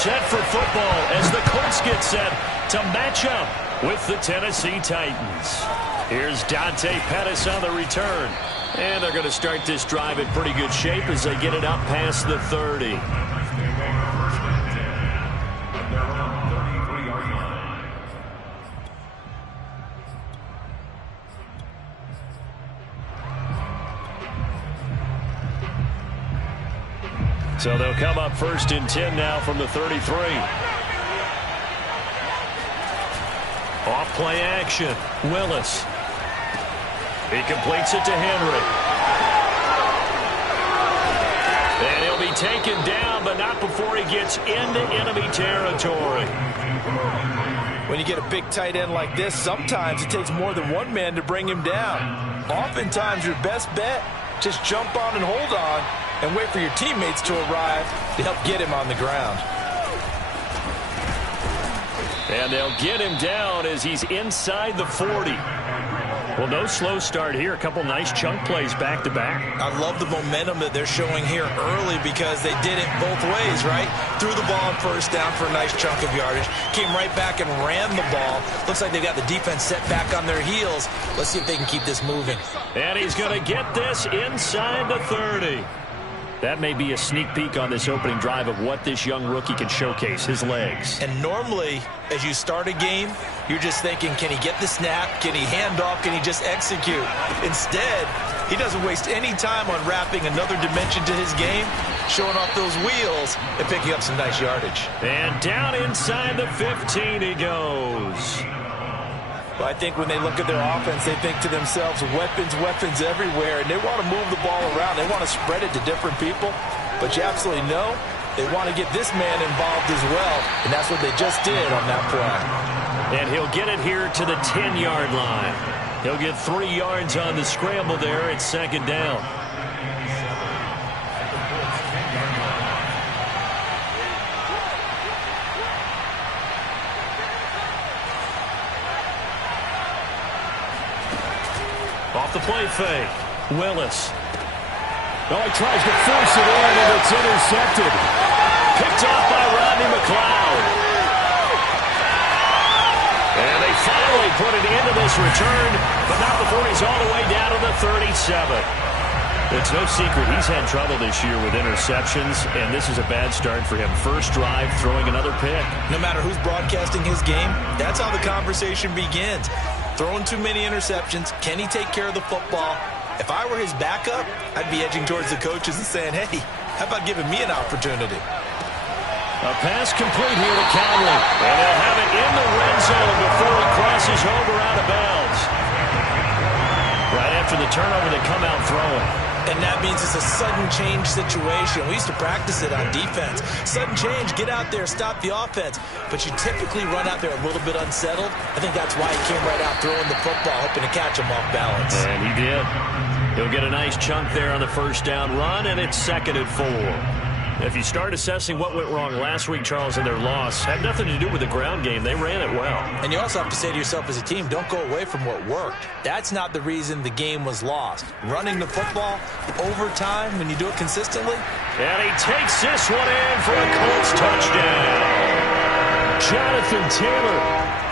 set for football as the Colts get set to match up with the Tennessee Titans. Here's Dante Pettis on the return. And they're going to start this drive in pretty good shape as they get it up past the 30. So they'll come up 1st and 10 now from the 33. Off play action. Willis. He completes it to Henry. And he'll be taken down, but not before he gets into enemy territory. When you get a big tight end like this, sometimes it takes more than one man to bring him down. Oftentimes your best bet, just jump on and hold on and wait for your teammates to arrive to help get him on the ground. And they'll get him down as he's inside the 40. Well, no slow start here. A couple nice chunk plays back-to-back. I love the momentum that they're showing here early because they did it both ways, right? Threw the ball on 1st down for a nice chunk of yardage. Came right back and ran the ball. Looks like they've got the defense set back on their heels. Let's see if they can keep this moving. And he's going to get this inside the 30. That may be a sneak peek on this opening drive of what this young rookie can showcase, his legs. And normally, as you start a game, you're just thinking, can he get the snap? Can he hand off? Can he just execute? Instead, he doesn't waste any time on wrapping another dimension to his game, showing off those wheels, and picking up some nice yardage. And down inside the 15 he goes. Well, I think when they look at their offense, they think to themselves, weapons everywhere, and they want to move the ball around. They want to spread it to different people, but you absolutely know they want to get this man involved as well, and that's what they just did on that play. And he'll get it here to the 10-yard line. He'll get 3 yards on the scramble there at 2nd down. Off the play fake. Willis. Oh, he tries to force it in, and it's intercepted. Picked off by Rodney McLeod. And they finally put it into this return, but not before he's all the way down to the 37. It's no secret he's had trouble this year with interceptions, and this is a bad start for him. First drive, throwing another pick. No matter who's broadcasting his game, that's how the conversation begins. Throwing too many interceptions. Can he take care of the football? If I were his backup, I'd be edging towards the coaches and saying, hey, how about giving me an opportunity? A pass complete here to Conley. And they'll have it in the red zone before he crosses over out of bounds. Right after the turnover, they come out throwing. And that means it's a sudden change situation. We used to practice it on defense. Sudden change, get out there, stop the offense. But you typically run out there a little bit unsettled. I think that's why he came right out throwing the football, hoping to catch him off balance. And he did. He'll get a nice chunk there on the 1st down run, and it's 2nd and 4. If you start assessing what went wrong last week, Charles, in their loss, had nothing to do with the ground game. They ran it well. And you also have to say to yourself as a team, don't go away from what worked. That's not the reason the game was lost. Running the football, overtime, when you do it consistently. And he takes this one in for a Colts touchdown. Jonathan Taylor,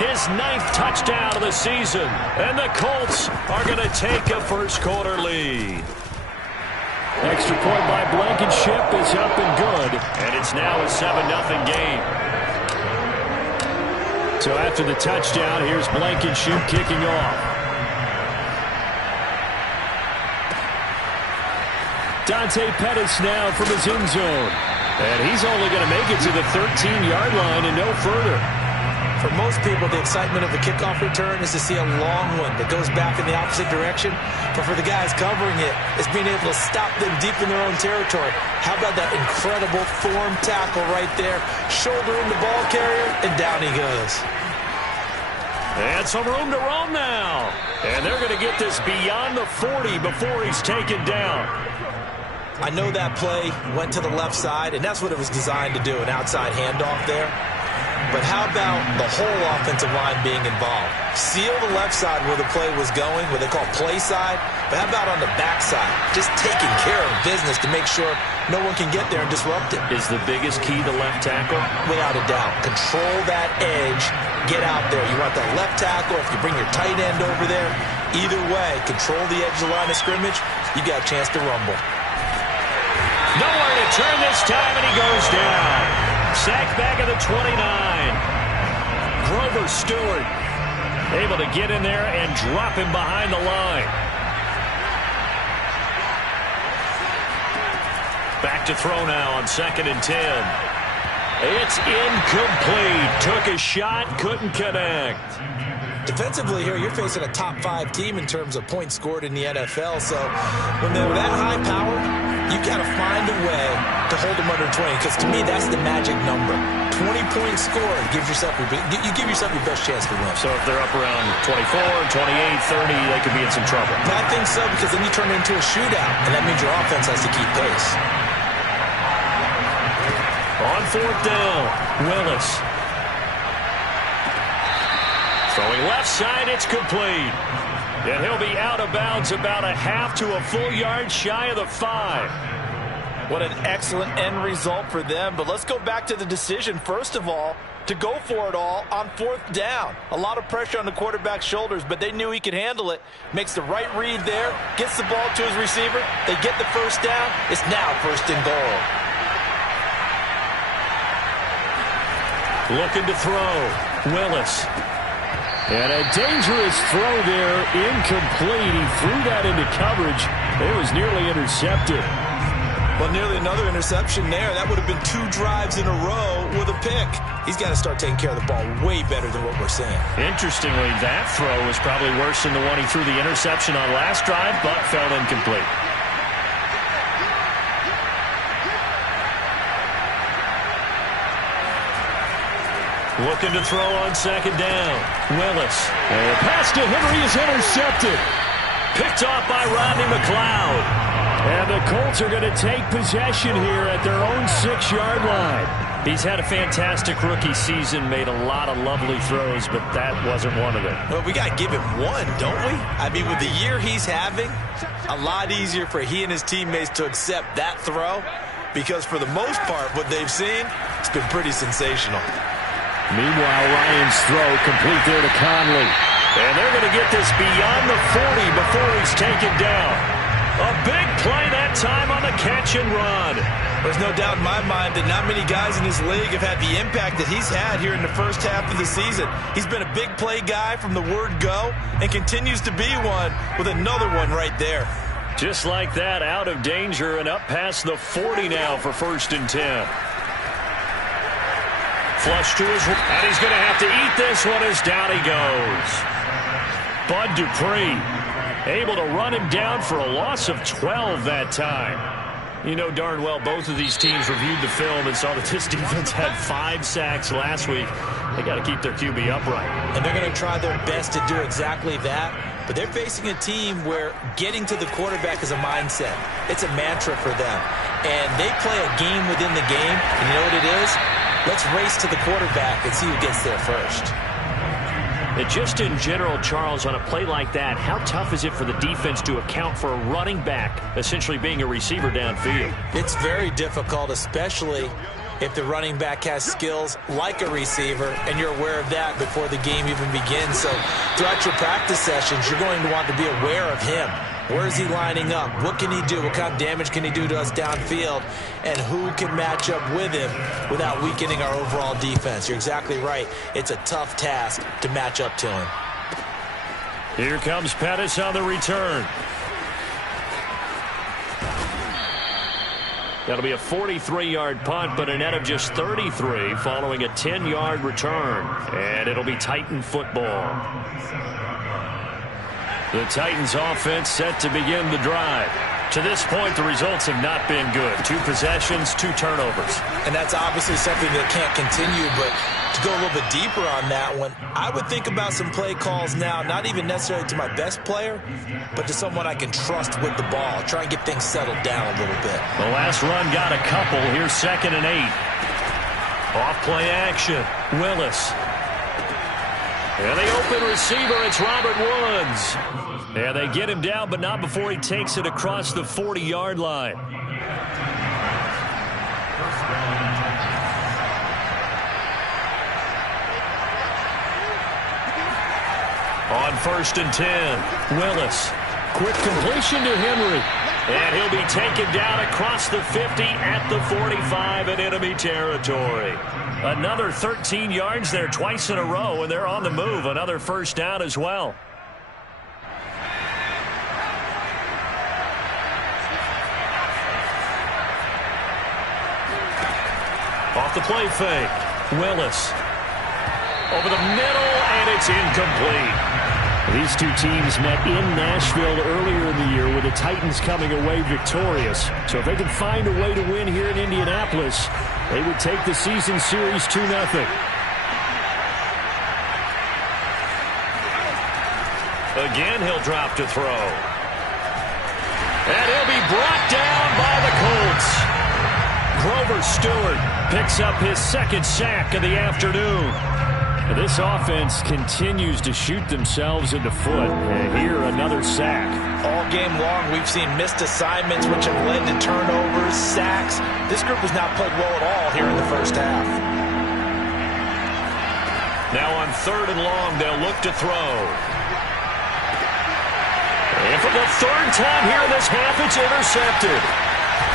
his 9th touchdown of the season. And the Colts are going to take a first-quarter lead. Extra point by Blankenship is up and good, and it's now a 7-0 game. So after the touchdown, here's Blankenship kicking off. Dante Pettis now from his end zone. And he's only going to make it to the 13-yard line and no further. For most people, the excitement of a kickoff return is to see a long one that goes back in the opposite direction. But for the guys covering it, it's being able to stop them deep in their own territory. How about that incredible form tackle right there? Shoulder in the ball carrier, and down he goes. And some room to roam now. And they're going to get this beyond the 40 before he's taken down. I know that play went to the left side, and that's what it was designed to do, an outside handoff there. But how about the whole offensive line being involved? Seal the left side where the play was going, what they call play side. But how about on the back side? Just taking care of business to make sure no one can get there and disrupt it. Is the biggest key the left tackle? Without a doubt. Control that edge. Get out there. You want that left tackle. If you bring your tight end over there, either way, control the edge of the line of scrimmage, you got a chance to rumble. Nowhere to turn this time, and he goes down. Sacked back at the 29. Grover Stewart able to get in there and drop him behind the line. Back to throw now on 2nd and 10. It's incomplete. Took a shot, couldn't connect. Defensively here, you're facing a top 5 team in terms of points scored in the NFL. So when they're that high powered, you got to find a way to hold them under 20. Because to me, that's the magic number. 20 points scored gives yourself you give yourself your best chance to win. So if they're up around 24, 28, 30, they could be in some trouble. I think so, because then you turn it into a shootout, and that means your offense has to keep pace. On 4th down, Willis. Throwing left side, it's complete. And he'll be out of bounds about a half to a full yard shy of the 5. What an excellent end result for them. But let's go back to the decision, first of all, to go for it all on 4th down. A lot of pressure on the quarterback's shoulders, but they knew he could handle it. Makes the right read there, gets the ball to his receiver. They get the first down. It's now 1st and goal. Looking to throw. Willis. And a dangerous throw there. Incomplete. He threw that into coverage. It was nearly intercepted. Well, nearly another interception there. That would have been 2 drives in a row with a pick. He's got to start taking care of the ball way better than what we're seeing. Interestingly, that throw was probably worse than the one he threw the interception on last drive, but fell incomplete. Looking to throw on 2nd down. Willis. And a pass to Henry is intercepted. Picked off by Rodney McLeod. And the Colts are going to take possession here at their own 6-yard line. He's had a fantastic rookie season, made a lot of lovely throws, but that wasn't one of them. Well, we got to give him one, don't we? I mean, with the year he's having, a lot easier for he and his teammates to accept that throw, because for the most part, what they've seen, it's been pretty sensational. Meanwhile, Ryan's throw complete there to Conley. And they're going to get this beyond the 40 before he's taken down. A big play that time on the catch and run. There's no doubt in my mind that not many guys in this league have had the impact that he's had here in the first half of the season. He's been a big play guy from the word go and continues to be one with another one right there. Just like that, out of danger and up past the 40 now for 1st and 10. Flush to his, and he's going to have to eat this one as down he goes. Bud Dupree able to run him down for a loss of 12 that time. You know darn well both of these teams reviewed the film and saw that this defense had 5 sacks last week. They got to keep their QB upright. And they're going to try their best to do exactly that. But they're facing a team where getting to the quarterback is a mindset. It's a mantra for them. And they play a game within the game. And you know what it is? Let's race to the quarterback and see who gets there first. And just in general, Charles, on a play like that, how tough is it for the defense to account for a running back essentially being a receiver downfield? It's very difficult, especially if the running back has skills like a receiver, and you're aware of that before the game even begins. So throughout your practice sessions, you're going to want to be aware of him. Where is he lining up? What can he do? What kind of damage can he do to us downfield? And who can match up with him without weakening our overall defense? You're exactly right. It's a tough task to match up to him. Here comes Pettis on the return. That'll be a 43-yard punt, but a net of just 33 following a 10-yard return. And it'll be Titan football. The Titans offense set to begin the drive. To this point, the results have not been good. 2 possessions, 2 turnovers. And that's obviously something that can't continue, but to go a little bit deeper on that one, I would think about some play calls now, not even necessarily to my best player, but to someone I can trust with the ball. Try and get things settled down a little bit. The last run got a couple. Here's 2nd and 8. Off play action. Willis. And the open receiver, it's Robert Woods. And they get him down, but not before he takes it across the 40-yard line. On 1st and 10, Willis. Quick completion to Henry. And he'll be taken down across the 50 at the 45 in enemy territory. Another 13 yards there twice in a row, and they're on the move. Another first down as well. Off the play fake. Willis. Over the middle, and it's incomplete. These two teams met in Nashville earlier in the year with the Titans coming away victorious. So if they can find a way to win here in Indianapolis, they would take the season series 2-0. Again, he'll drop to throw. And he'll be brought down by the Colts. Grover Stewart picks up his second sack of the afternoon. This offense continues to shoot themselves in the foot. And here, another sack. All game long, we've seen missed assignments, which have led to turnovers, sacks. This group has not played well at all here in the first half. Now on 3rd and long, they'll look to throw. And for the 3rd time here in this half, it's intercepted.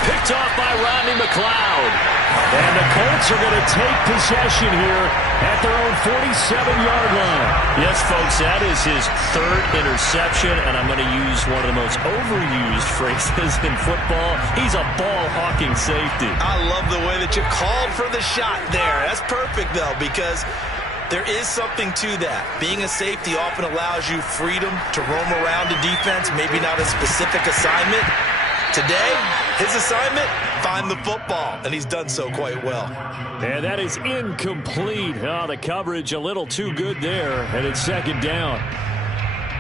Picked off by Rodney McLeod. And the Colts are going to take possession here at their own 47-yard line. Yes, folks, that is his 3rd interception, and I'm going to use one of the most overused phrases in football. He's a ball-hawking safety. I love the way that you called for the shot there. That's perfect, though, because there is something to that. Being a safety often allows you freedom to roam around the defense, maybe not a specific assignment. Today, his assignment, find the football, and he's done so quite well. And that is incomplete. Oh, the coverage a little too good there, and it's 2nd down.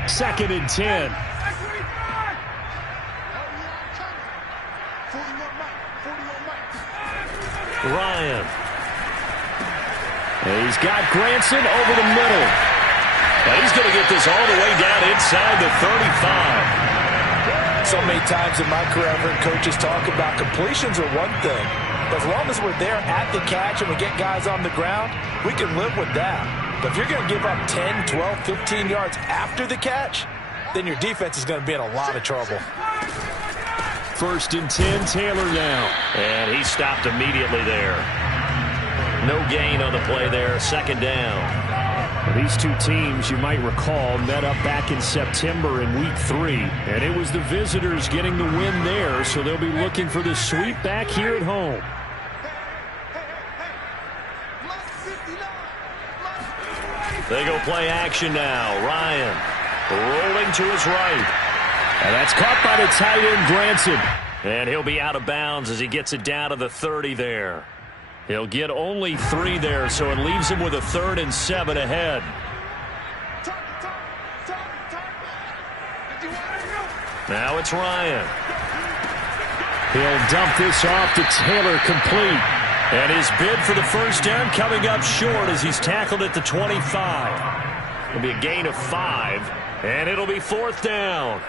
2nd and 10. Ryan. And he's got Granson over the middle. And he's going to get this all the way down inside the 35. So many times in my career, I've heard coaches talk about completions are one thing. But as long as we're there at the catch and we get guys on the ground, we can live with that. But if you're going to give up 10, 12, 15 yards after the catch, then your defense is going to be in a lot of trouble. 1st and 10, Taylor now. And he stopped immediately there. No gain on the play there, 2nd down. These two teams, you might recall, met up back in September in Week 3. And it was the visitors getting the win there, so they'll be looking for the sweep back here at home. They go play action now. Ryan rolling to his right. And that's caught by the tight end, Granson. And he'll be out of bounds as he gets it down to the 30 there. He'll get only 3 there, so it leaves him with a 3rd and 7 ahead. Now it's Ryan. He'll dump this off to Taylor, complete. And his bid for the first down coming up short as he's tackled at the 25. It'll be a gain of 5, and it'll be 4th down.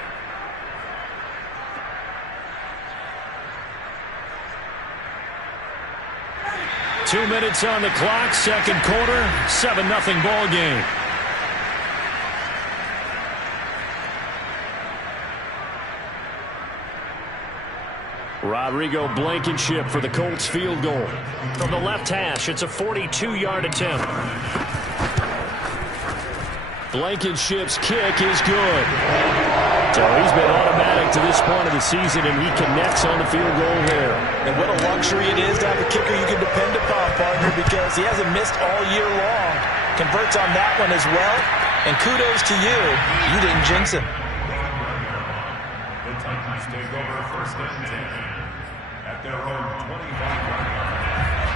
Two minutes on the clock, 2nd quarter, 7-0 ball game. Rodrigo Blankenship for the Colts field goal. From the left hash, it's a 42-yard attempt. Blankenship's kick is good. So he's been automatic to this point of the season, and he connects on the field goal here. And what a luxury it is to have a kicker you can depend upon, partner, because he hasn't missed all year long. Converts on that one as well. And kudos to you. You didn't jinx him. The Titans take over 1st and 10 at their own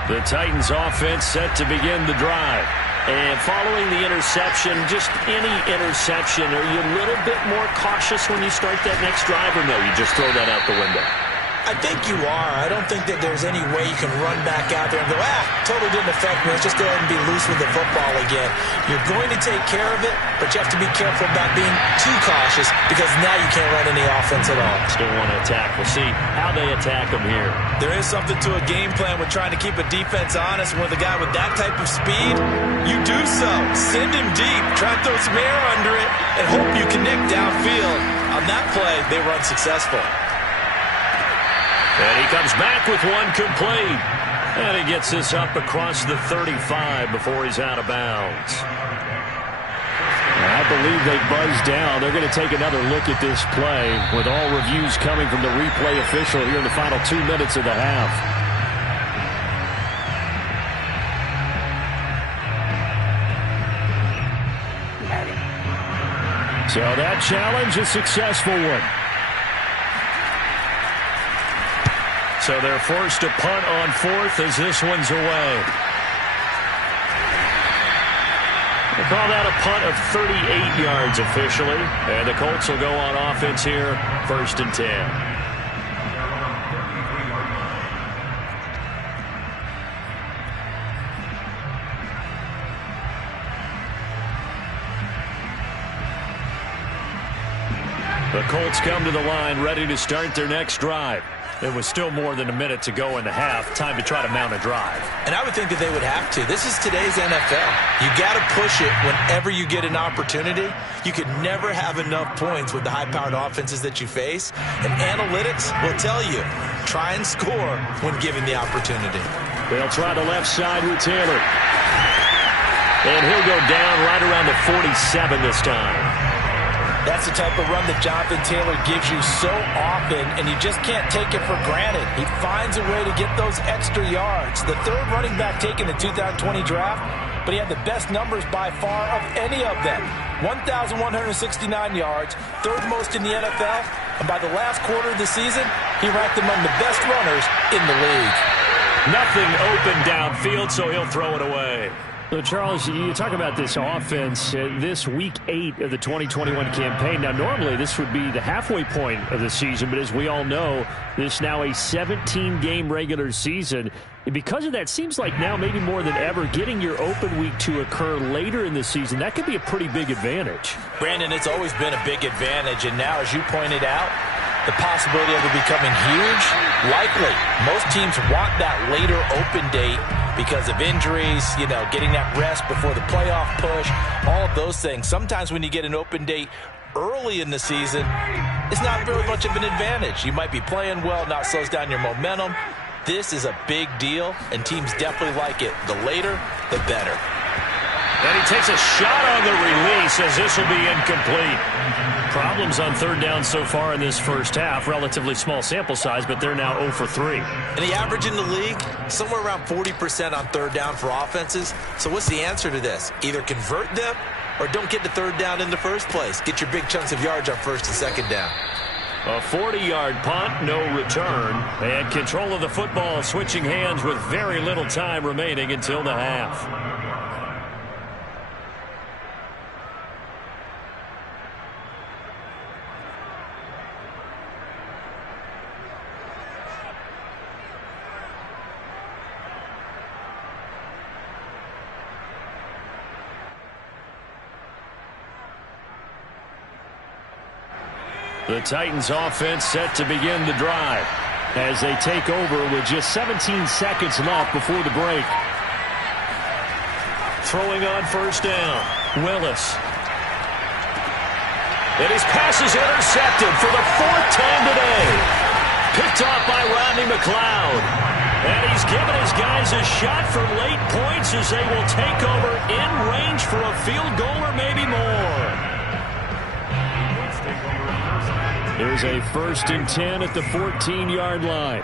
25. The Titans offense set to begin the drive. And following the interception, just any interception, are you a little bit more cautious when you start that next drive, or no, you just throw that out the window? I think you are. I don't think that there's any way you can run back out there and go, totally didn't affect me. Let's just go ahead and be loose with the football again. You're going to take care of it, but you have to be careful about being too cautious because now you can't run any offense at all. Still want to attack. We'll see how they attack them here. There is something to a game plan with trying to keep a defense honest. With a guy with that type of speed, you do so. Send him deep. Try to throw some air under it and hope you connect downfield. On that play, they were unsuccessful. And he comes back with one complete. And he gets this up across the 35 before he's out of bounds. I believe they buzzed down. They're going to take another look at this play with all reviews coming from the replay official here in the final 2 minutes of the half. So that challenge, a successful one. So they're forced to punt on fourth as this one's away. They call that a punt of 38 yards officially. And the Colts will go on offense here, 1st and 10. The Colts come to the line ready to start their next drive. It was still more than a minute to go in the half. Time to try to mount a drive. And I would think that they would have to. This is today's NFL. You got to push it whenever you get an opportunity. You could never have enough points with the high-powered offenses that you face. And analytics will tell you, try and score when given the opportunity. They'll try the left side with Taylor. And he'll go down right around the 47 this time. That's the type of run that Jonathan Taylor gives you so often, and you just can't take it for granted. He finds a way to get those extra yards. The third running back taken in the 2020 draft, but he had the best numbers by far of any of them. 1,169 yards, third most in the NFL, and by the last quarter of the season, he ranked among the best runners in the league. Nothing open downfield, so he'll throw it away. So, Charles, you talk about this offense, this week 8 of the 2021 campaign. Now, normally this would be the halfway point of the season, but as we all know, this is now a 17-game regular season. And because of that, seems like now maybe more than ever, getting your open week to occur later in the season, that could be a pretty big advantage. Brandon, it's always been a big advantage, and now, as you pointed out, the possibility of it becoming huge, likely. Most teams want that later open date because of injuries, getting that rest before the playoff push, all of those things. Sometimes when you get an open date early in the season, it's not very much of an advantage. You might be playing well, not slows down your momentum. This is a big deal, and teams definitely like it. The later, the better. And he takes a shot on the release as this will be incomplete. Problems on third down so far in this first half. Relatively small sample size, but they're now 0 for 3. And the average in the league, somewhere around 40% on third down for offenses. So what's the answer to this? Either convert them or don't get to third down in the first place. Get your big chunks of yards on first and second down. A 40-yard punt, no return. And control of the football switching hands with very little time remaining until the half. The Titans offense set to begin the drive as they take over with just 17 seconds left before the break. Throwing on first down, Willis. And his pass is intercepted for the 4th time today. Picked off by Rodney McLeod. And he's given his guys a shot for late points as they will take over in range for a field goal or maybe more. Here's a 1st and 10 at the 14-yard line.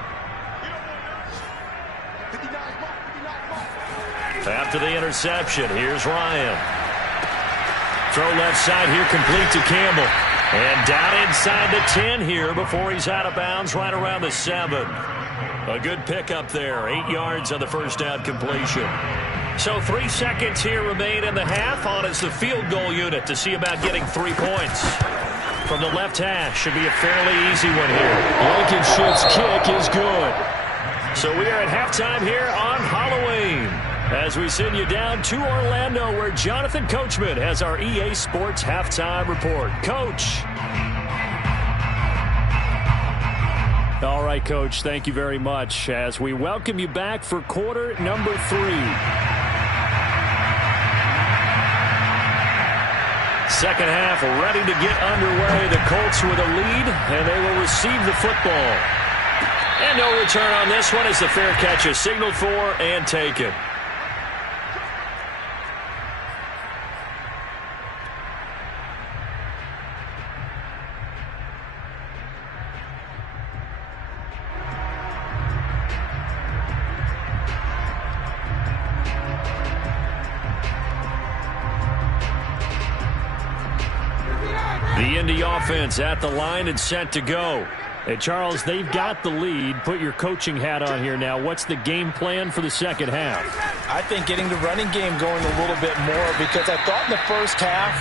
After the interception, here's Ryan. Throw left side here, complete to Campbell. And down inside the 10 here before he's out of bounds right around the 7. A good pickup there, 8 yards on the first down completion. So 3 seconds here remain in the half. On is the field goal unit to see about getting 3 points. from the left hash. Should be a fairly easy one here. Blankenship's kick is good. So we are at halftime here on Halloween as we send you down to Orlando where Jonathan Coachman has our EA Sports halftime report. Coach. All right, Coach, thank you very much as we welcome you back for quarter number 3. Second half ready to get underway. The Colts with a lead, and they will receive the football. And no return on this one as the fair catch is signaled for and taken. The Indy offense at the line and set to go. Hey, Charles, they've got the lead. Put your coaching hat on here now. What's the game plan for the second half? I think getting the running game going a little bit more because I thought in the first half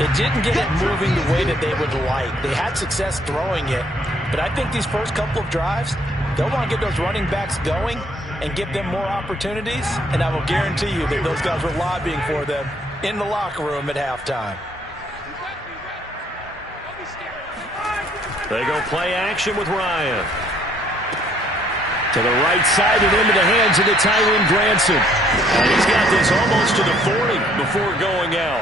it didn't get it moving the way that they would like. They had success throwing it, but I think these first couple of drives, they'll want to get those running backs going and give them more opportunities, and I will guarantee you that those guys were lobbying for them in the locker room at halftime. They go play action with Ryan. To the right side and into the hands of the Tyron Granson. And he's got this almost to the 40 before going out.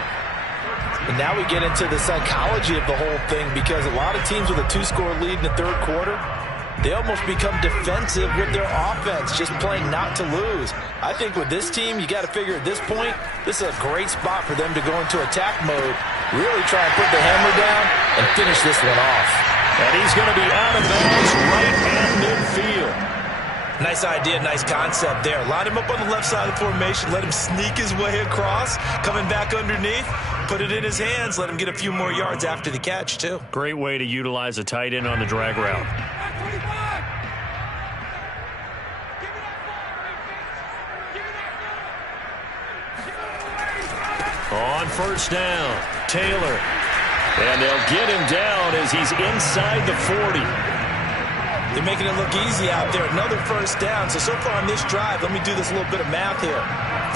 And now we get into the psychology of the whole thing because a lot of teams with a 2-score lead in the third quarter, they almost become defensive with their offense, just playing not to lose. I think with this team, you got to figure at this point, this is a great spot for them to go into attack mode, really try and put the hammer down and finish this one off. And he's going to be out of bounds right at midfield. Nice idea, nice concept there. Line him up on the left side of the formation, let him sneak his way across, coming back underneath, put it in his hands, let him get a few more yards after the catch, too. Great way to utilize a tight end on the drag route. On first down, Taylor. And they'll get him down as he's inside the 40. They're making it look easy out there. Another first down. So far on this drive, let me do this little bit of math here.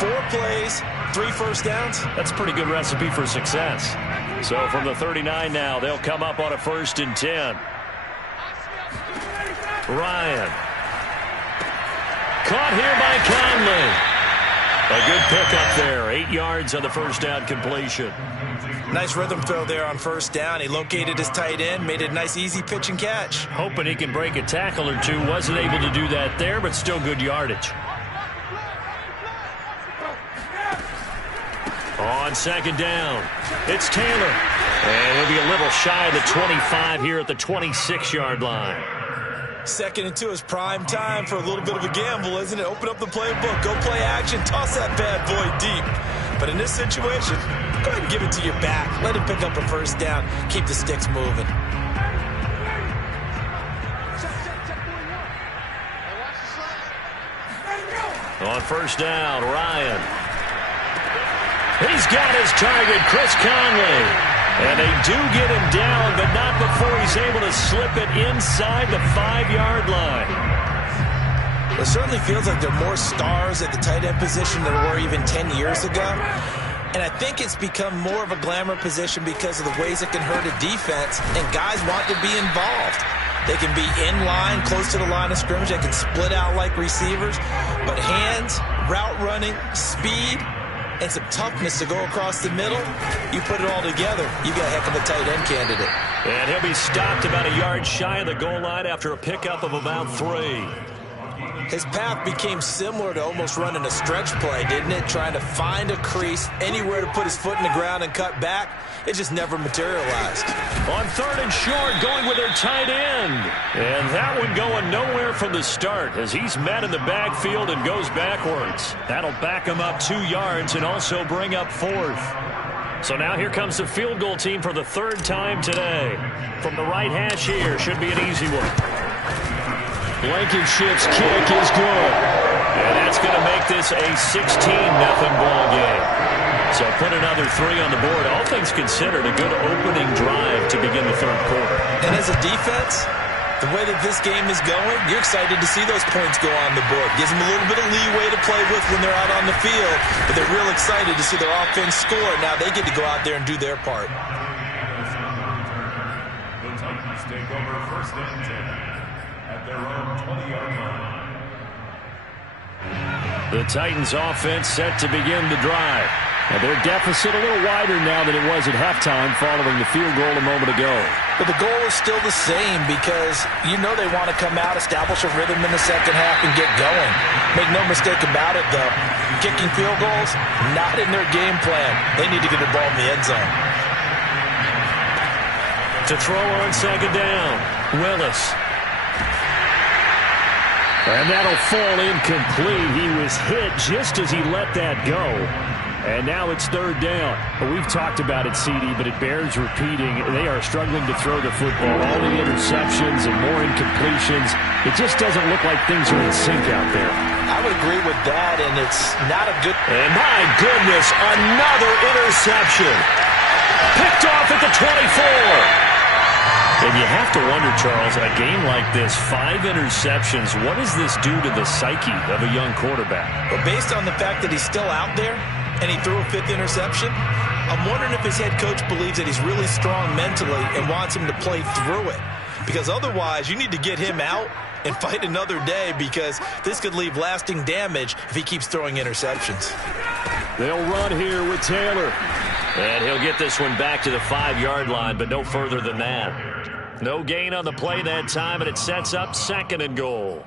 4 plays, 3 first downs. That's a pretty good recipe for success. So from the 39 now, they'll come up on a 1st and 10. Ryan. Caught here by Conley. A good pickup there. 8 yards on the first down completion. Nice rhythm throw there on first down. He located his tight end, made it a nice, easy pitch and catch. Hoping he can break a tackle or two. Wasn't able to do that there, but still good yardage. On second down, it's Taylor. And he'll be a little shy of the 25 here at the 26-yard line. 2nd and 2 is prime time for a little bit of a gamble, isn't it? Open up the playbook, go play action, toss that bad boy deep. But in this situation, go ahead and give it to your back. Let him pick up a first down. Keep the sticks moving. On first down, Ryan. He's got his target, Chris Conley. And they do get him down, but not before he's able to slip it inside the 5-yard line. It certainly feels like there are more stars at the tight end position than there were even 10 years ago. And I think it's become more of a glamour position because of the ways it can hurt a defense, and guys want to be involved. They can be in line, close to the line of scrimmage. They can split out like receivers. But hands, route running, speed, and some toughness to go across the middle, you put it all together, you got a heck of a tight end candidate. And he'll be stopped about a yard shy of the goal line after a pickup of about 3. His path became similar to almost running a stretch play, didn't it? Trying to find a crease, anywhere to put his foot in the ground and cut back. It just never materialized. On 3rd and short, going with their tight end. And that one going nowhere from the start as he's met in the backfield and goes backwards. That'll back him up 2 yards and also bring up 4th. So now here comes the field goal team for the 3rd time today. From the right hash here, should be an easy one. Blankenship's kick is good. And that's going to make make this a 16-0 ball game. So put another 3 on the board. All things considered, a good opening drive to begin the third quarter. And as a defense, the way that this game is going, you're excited to see those points go on the board. Gives them a little bit of leeway to play with when they're out on the field, but they're real excited to see their offense score. Now they get to go out there and do their part. The Titans take over first and 10 at their own 20-yard line. The Titans offense set to begin the drive. Now their deficit a little wider now than it was at halftime following the field goal a moment ago. But the goal is still the same because you know they want to come out, establish a rhythm in the second half, and get going. Make no mistake about it, though. Kicking field goals, not in their game plan. They need to get the ball in the end zone. To throw on second down, Willis. And that'll fall incomplete. He was hit just as he let that go. And now it's third down. We've talked about it, CD, but it bears repeating. They are struggling to throw the football. All the interceptions and more incompletions. It just doesn't look like things are in sync out there. I would agree with that, and it's not a good... And my goodness, another interception. Picked off at the 24. And you have to wonder, Charles, a game like this, 5 interceptions, what does this do to the psyche of a young quarterback? But based on the fact that he's still out there and he threw a 5th interception, I'm wondering if his head coach believes that he's really strong mentally and wants him to play through it. Because otherwise, you need to get him out and fight another day because this could leave lasting damage if he keeps throwing interceptions. They'll run here with Taylor. And he'll get this one back to the 5-yard line, but no further than that. No gain on the play that time, and it sets up 2nd and goal.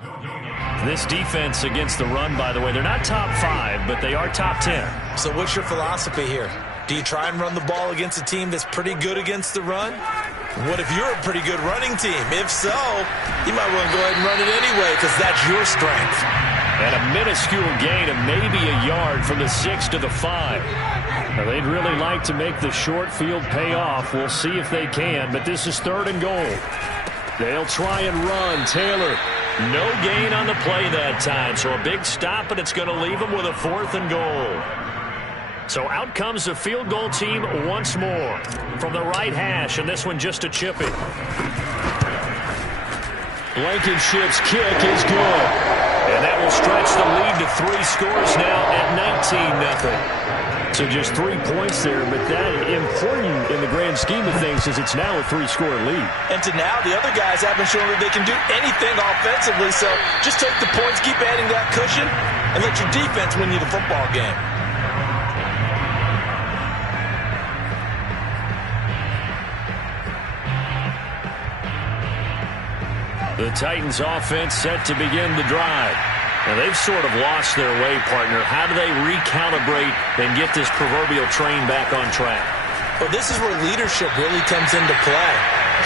This defense against the run, by the way, they're not top 5, but they are top 10. So what's your philosophy here? Do you try and run the ball against a team that's pretty good against the run? What if you're a pretty good running team? If so, you might want to go ahead and run it anyway because that's your strength. And a minuscule gain of maybe a yard from the 6 to the 5. Now, they'd really like to make the short field pay off. We'll see if they can, but this is 3rd and goal. They'll try and run. Taylor, no gain on the play that time, so a big stop, and it's going to leave them with a 4th and goal. So out comes the field goal team once more from the right hash, and this one just a chip in. Blankenship's kick is good. And that will stretch the lead to 3 scores now at 19-0. So just 3 points there, but that important in the grand scheme of things is it's now a 3-score lead. And to now, the other guys haven't shown that they can do anything offensively, so just take the points, keep adding that cushion, and let your defense win you the football game. The Titans offense set to begin the drive. Now, they've sort of lost their way, partner. How do they recalibrate and get this proverbial train back on track? Well, this is where leadership really comes into play.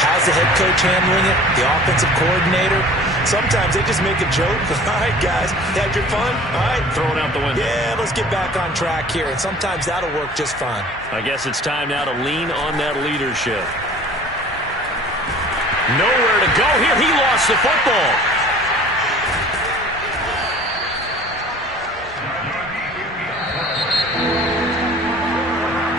How's the head coach handling it? The offensive coordinator? Sometimes they just make a joke. All right, guys, had your fun? All right. Throw it out the window. Yeah, let's get back on track here. And sometimes that'll work just fine. I guess it's time now to lean on that leadership. Nowhere to go here. He lost the football.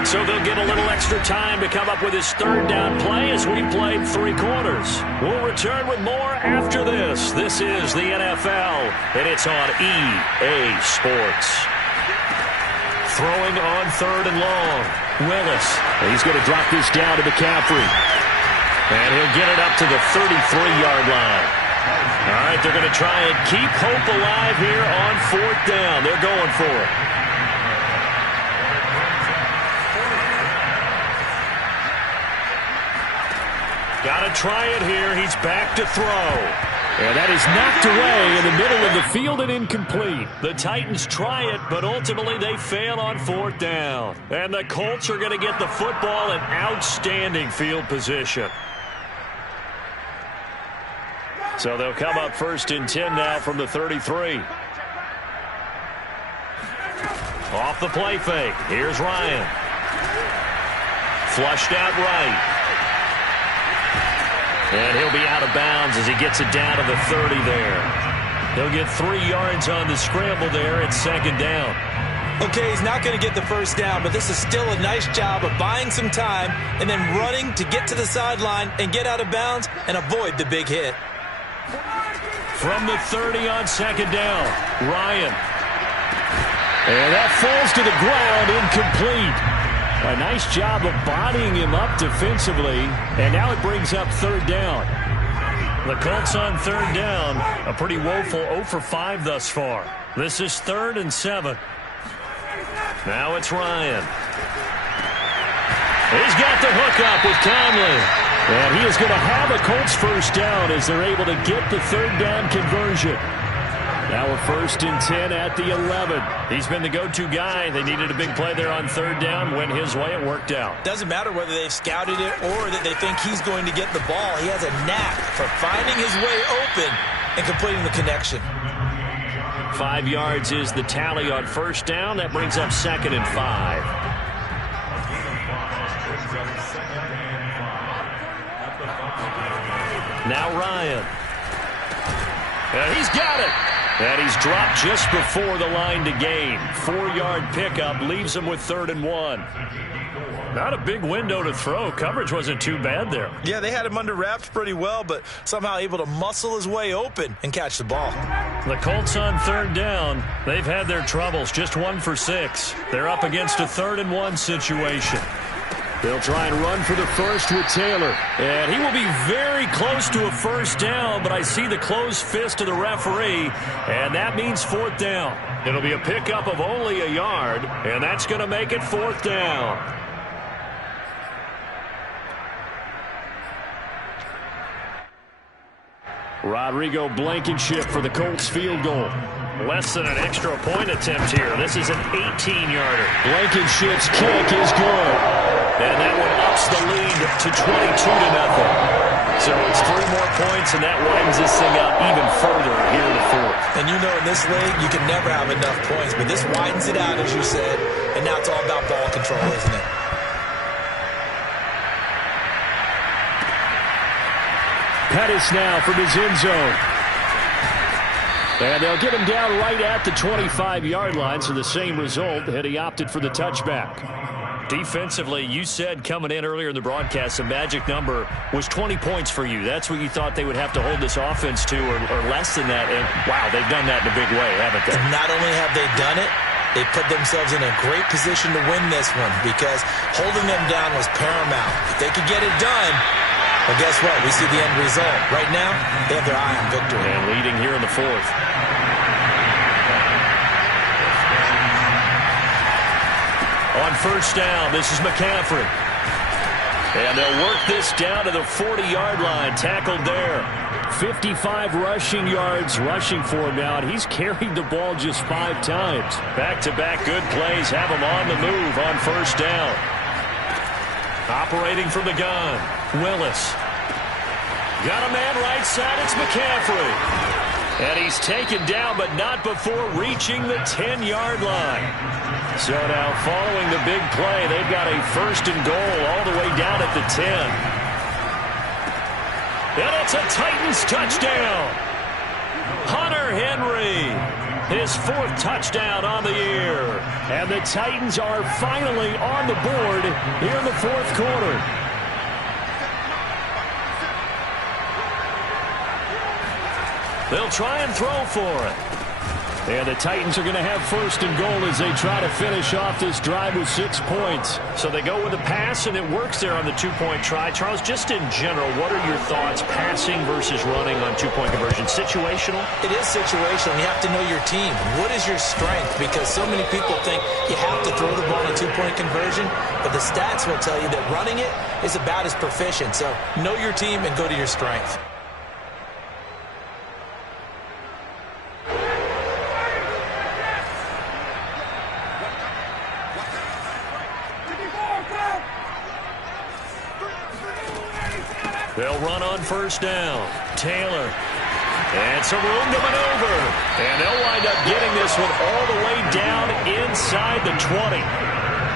So they'll get a little extra time to come up with his 3rd down play as we played 3 quarters. We'll return with more after this. This is the NFL, and it's on EA Sports. Throwing on 3rd and long. Willis. He's going to drop this down to McCaffrey. And he'll get it up to the 33-yard line. All right, they're going to try and keep hope alive here on 4th down. They're going for it. Got to try it here. He's back to throw. And that is knocked away in the middle of the field and incomplete. The Titans try it, but ultimately they fail on 4th down. And the Colts are going to get the football in outstanding field position. So they'll come up 1st and 10 now from the 33. Off the play fake. Here's Ryan. Flushed out right. And he'll be out of bounds as he gets it down to the 30 there. He'll get 3 yards on the scramble there at second down. Okay, he's not going to get the first down, but this is still a nice job of buying some time and then running to get to the sideline and get out of bounds and avoid the big hit. From the 30 on second down, Ryan. And that falls to the ground, incomplete. A nice job of bodying him up defensively, and now it brings up third down. The Colts on third down, a pretty woeful 0 for 5 thus far. This is 3rd and 7. Now it's Ryan. He's got the hookup with Conley. And he is going to have a Colts first down as they're able to get the third down conversion. Now a 1st and 10 at the 11. He's been the go-to guy. They needed a big play there on third down. Went his way. It worked out. Doesn't matter whether they've scouted it or that they think he's going to get the ball. He has a knack for finding his way open and completing the connection. 5 yards is the tally on first down. That brings up 2nd and 5. Now Ryan. And he's got it. And he's dropped just before the line to gain. 4-yard pickup leaves him with 3rd and 1. Not a big window to throw. Coverage wasn't too bad there. Yeah, they had him under wraps pretty well, but somehow able to muscle his way open and catch the ball. The Colts on third down. They've had their troubles. Just 1 for 6. They're up against a 3rd and 1 situation. They'll try and run for the first with Taylor. And he will be very close to a first down, but I see the closed fist of the referee, and that means 4th down. It'll be a pickup of only a yard, and that's going to make it 4th down. Rodrigo Blankenship for the Colts field goal. Less than an extra point attempt here. This is an 18-yarder. Blankenship's kick is good. And that one ups the lead to 22-0. So it's 3 more points, and that widens this thing out even further here in the 4th. And you know in this league, you can never have enough points, but this widens it out, as you said, and now it's all about ball control, isn't it? Pettis now from his end zone. And they'll get him down right at the 25-yard line, so the same result, and he opted for the touchback. Defensively, you said coming in earlier in the broadcast, the magic number was 20 points for you. That's what you thought they would have to hold this offense to, or less than that. And, wow, they've done that in a big way, haven't they? And not only have they done it, they put themselves in a great position to win this one because holding them down was paramount. If they could get it done, well, guess what? We see the end result. Right now, they have their eye on victory. And leading here in the 4th. On first down, this is McCaffrey. And they'll work this down to the 40-yard line. Tackled there. 55 rushing yards rushing for him now, and he's carried the ball just 5 times. Back-to-back good plays have him on the move on first down. Operating from the gun, Willis. Got a man right side, it's McCaffrey. And he's taken down, but not before reaching the 10-yard line. So now following the big play, they've got a 1st and goal all the way down at the 10. And it's a Titans touchdown. Hunter Henry, his 4th touchdown on the year. And the Titans are finally on the board here in the 4th quarter. They'll try and throw for it. And the Titans are going to have 1st and goal as they try to finish off this drive with 6 points. So they go with a pass, and it works there on the 2-point try. Charles, just in general, what are your thoughts passing versus running on 2-point conversion? Situational? It is situational. You have to know your team. What is your strength? Because so many people think you have to throw the ball on a 2-point conversion, but the stats will tell you that running it is about as proficient. So know your team and go to your strength. They'll run on first down. Taylor. And some room to maneuver. And they'll wind up getting this one all the way down inside the 20.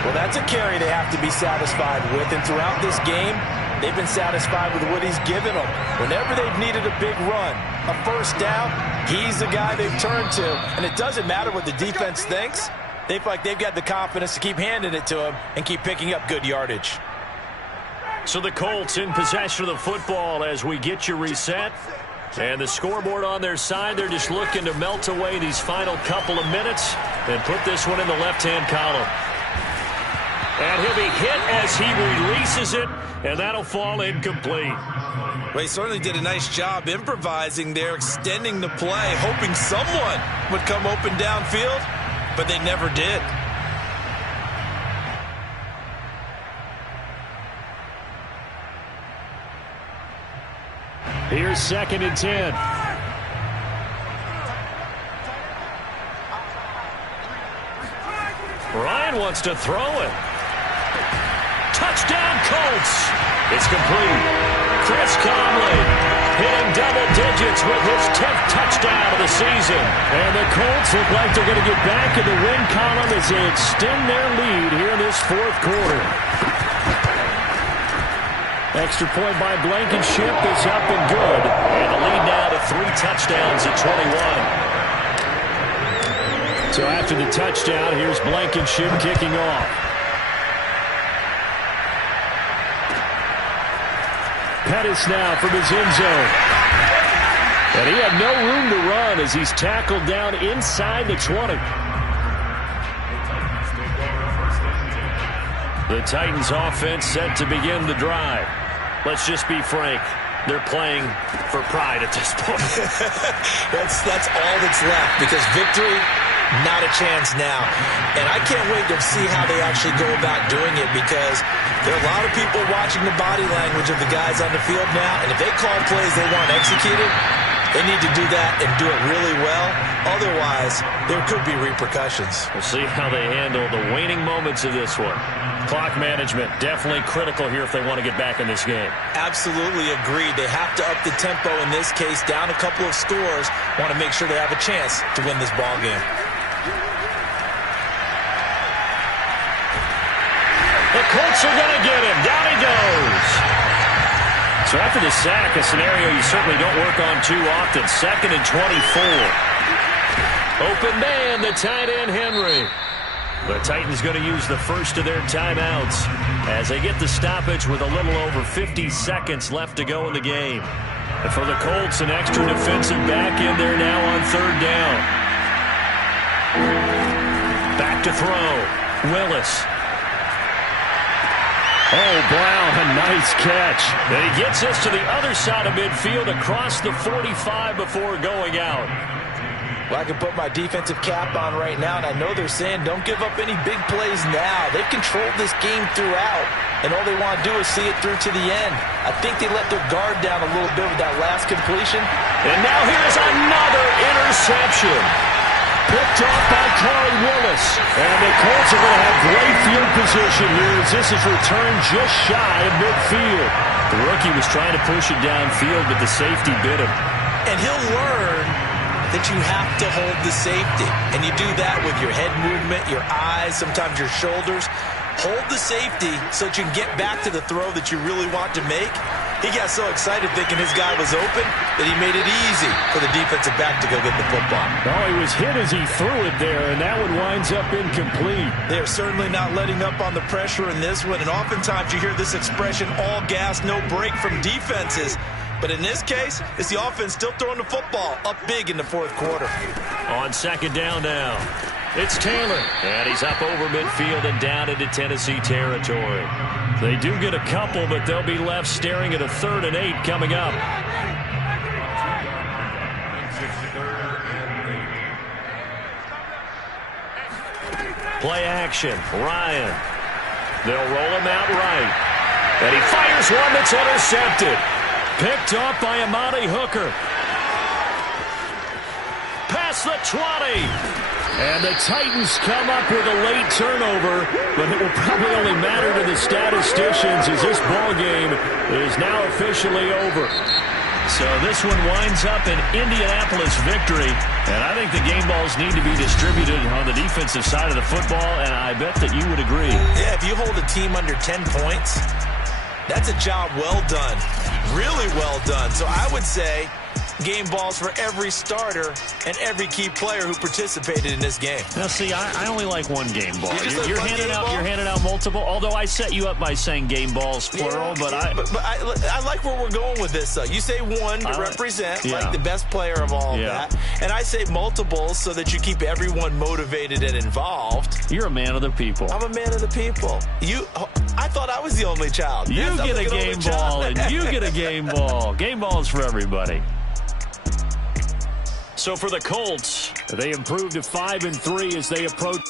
Well, that's a carry they have to be satisfied with. And throughout this game, They've been satisfied with what he's given them. Whenever they've needed a big run, a first down, he's the guy they've turned to. And it doesn't matter what the defense thinks. They feel like they've got the confidence to keep handing it to him and keep picking up good yardage. So the Colts in possession of the football as we get you reset. And the scoreboard on their side, they're just looking to melt away these final couple of minutes and put this one in the left-hand column. And he'll be hit as he releases it, and that'll fall incomplete. Well, he certainly did a nice job improvising there, extending the play, hoping someone would come open downfield, but they never did. Here's 2nd and 10. Ryan wants to throw it. Touchdown, Colts. It's complete. Chris Conley hitting double digits with his 10th touchdown of the season. And the Colts look like they're going to get back in the win column as they extend their lead here in this 4th quarter. Extra point by Blankenship is up and good. And the lead now to 3 touchdowns at 21. So after the touchdown, here's Blankenship kicking off. Pettis now from his end zone. And he had no room to run as he's tackled down inside the 20. The Titans offense set to begin the drive. Let's just be frank. They're playing for pride at this point. That's all that's left, because victory, not a chance now. And I can't wait to see how they actually go about doing it, because there are a lot of people watching the body language of the guys on the field now, and if they call plays they want executed, they need to do that and do it really well. Otherwise, there could be repercussions. We'll see how they handle the waning moments of this one. Clock management, definitely critical here if they want to get back in this game. Absolutely agreed. They have to up the tempo in this case, down a couple of scores. Want to make sure they have a chance to win this ball game. The Colts are going to get him. Down he goes. So after the sack, a scenario you certainly don't work on too often. 2nd and 24. Open man, the tight end, Henry. The Titans going to use the first of their timeouts as they get the stoppage with a little over 50 seconds left to go in the game. And for the Colts, an extra defensive back in there now on 3rd down. Back to throw. Willis. Oh, Brown, a nice catch. And he gets us to the other side of midfield across the 45 before going out. Well, I can put my defensive cap on right now, and I know they're saying don't give up any big plays now. They've controlled this game throughout, and all they want to do is see it through to the end. I think they let their guard down a little bit with that last completion. And now here's another interception. Picked off by Corey Willis. And the Colts are going to have great field position here as this is returned just shy of midfield. The rookie was trying to push it downfield, but the safety bit him. And he'll learn that you have to hold the safety. And you do that with your head movement, your eyes, sometimes your shoulders. Hold the safety so that you can get back to the throw that you really want to make. He got so excited thinking his guy was open that he made it easy for the defensive back to go get the football. Oh, he was hit as he threw it there, and that one winds up incomplete. They're certainly not letting up on the pressure in this one, and oftentimes you hear this expression, all gas, no break from defenses. But in this case, it's the offense still throwing the football up big in the 4th quarter. On 2nd down now, it's Taylor. And he's up over midfield and down into Tennessee territory. They do get a couple, but they'll be left staring at a 3rd and 8 coming up. Play action, Ryan. They'll roll him out right. And he fires one that's intercepted. Picked off by Amani Hooker. Past the 20. And the Titans come up with a late turnover, but it will probably only matter to the statisticians as this ball game is now officially over. So this one winds up an Indianapolis victory, and I think the game balls need to be distributed on the defensive side of the football, and I bet that you would agree. Yeah, if you hold a team under 10 points, That's a job well done, really well done. So I would say game balls for every starter and every key player who participated in this game. Now, see, I only like one game ball. You're handing out multiple. Although I set you up by saying game balls plural, but I like where we're going with this. You say one to represent like the best player of all of that, and I say multiples so that you keep everyone motivated and involved. You're a man of the people. I'm a man of the people. I thought I was the only child. You get a game ball, and you get a game ball. Game balls for everybody. So for the Colts, they improved to 5-3 as they approach